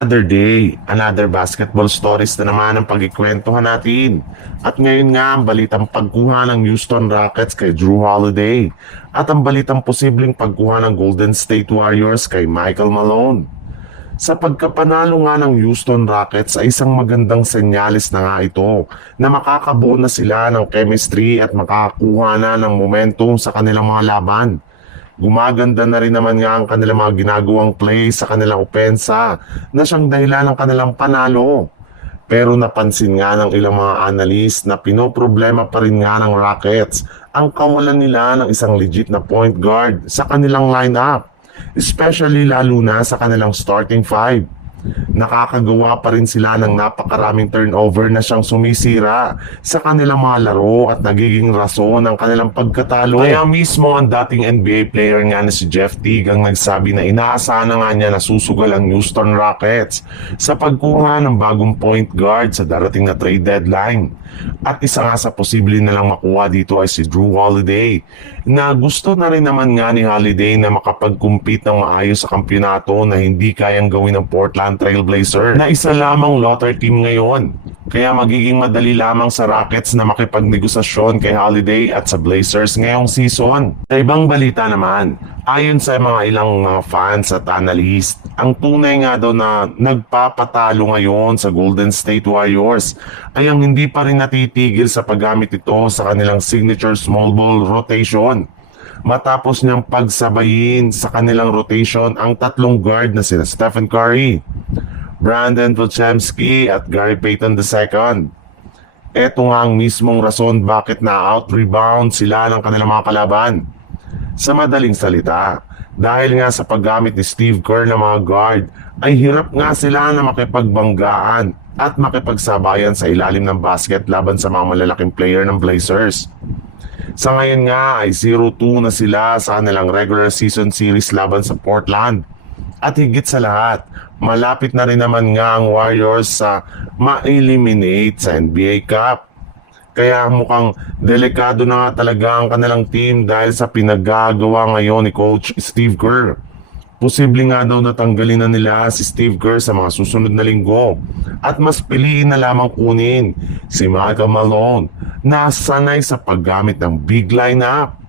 Another day, another basketball stories na naman ang pagkikwentuhan natin. At ngayon nga ang balitang pagkuha ng Houston Rockets kay Drew Holiday at ang balitang posibleng pagkuha ng Golden State Warriors kay Michael Malone. Sa pagkapanalo nga ng Houston Rockets ay isang magandang senyalis na nga ito na makakabuo na sila ng chemistry at makakakuha na ng momentum sa kanilang mga laban. Gumaganda na rin naman nga ang kanilang mga ginagawang play sa kanilang opensa na siyang dahilan ng kanilang panalo. Pero napansin nga ng ilang mga analyst na pinoproblema pa rin nga ng Rockets ang kawalan nila ng isang legit na point guard sa kanilang lineup, especially lalo na sa kanilang starting five. Nakakagawa pa rin sila ng napakaraming turnover na siyang sumisira sa kanilang mga laro at nagiging rason ng kanilang pagkatalo. Kaya mismo ang dating NBA player nga na si Jeff Teague ang nagsabi na inaasahan na nga niya na susugal ang Houston Rockets sa pagkuha ng bagong point guard sa darating na trade deadline. At isa nga sa posible na lang makuha dito ay si Drew Holiday na gusto na rin naman nga ni Holiday na makapag-compete ng maayos sa kampyonato na hindi kayang gawin ng Portland Trail Blazers na isa lamang lottery team ngayon. Kaya magiging madali lamang sa Rockets na makipagnegosasyon kay Holiday at sa Blazers ngayong season. Sa ibang balita naman, ayon sa mga ilang mga fans at analyst, ang tunay nga daw na nagpapatalo ngayon sa Golden State Warriors ay ang hindi pa rin natitigil sa paggamit ito sa kanilang signature small ball rotation. Matapos niyang pagsabayin sa kanilang rotation ang tatlong guard na sina Stephen Curry, Brandon Podziemski at Gary Payton II. Ito nga ang mismong rason bakit na-out-rebound sila ng kanilang mga kalaban. Sa madaling salita, dahil nga sa paggamit ni Steve Kerr ng mga guard, ay hirap nga sila na makipagbanggaan at makipagsabayan sa ilalim ng basket laban sa mga malalaking player ng Blazers. Sa ngayon nga ay 0-2 na sila sa kanilang regular season series laban sa Portland. At higit sa lahat, malapit na rin naman nga ang Warriors sa ma-eliminate sa NBA Cup. Kaya mukhang delikado na nga talaga ang kanilang team dahil sa pinagagawa ngayon ni Coach Steve Kerr. Posible nga daw natanggalin na nila si Steve Kerr sa mga susunod na linggo at mas piliin na lamang kunin si Michael Malone na sanay sa paggamit ng big lineup.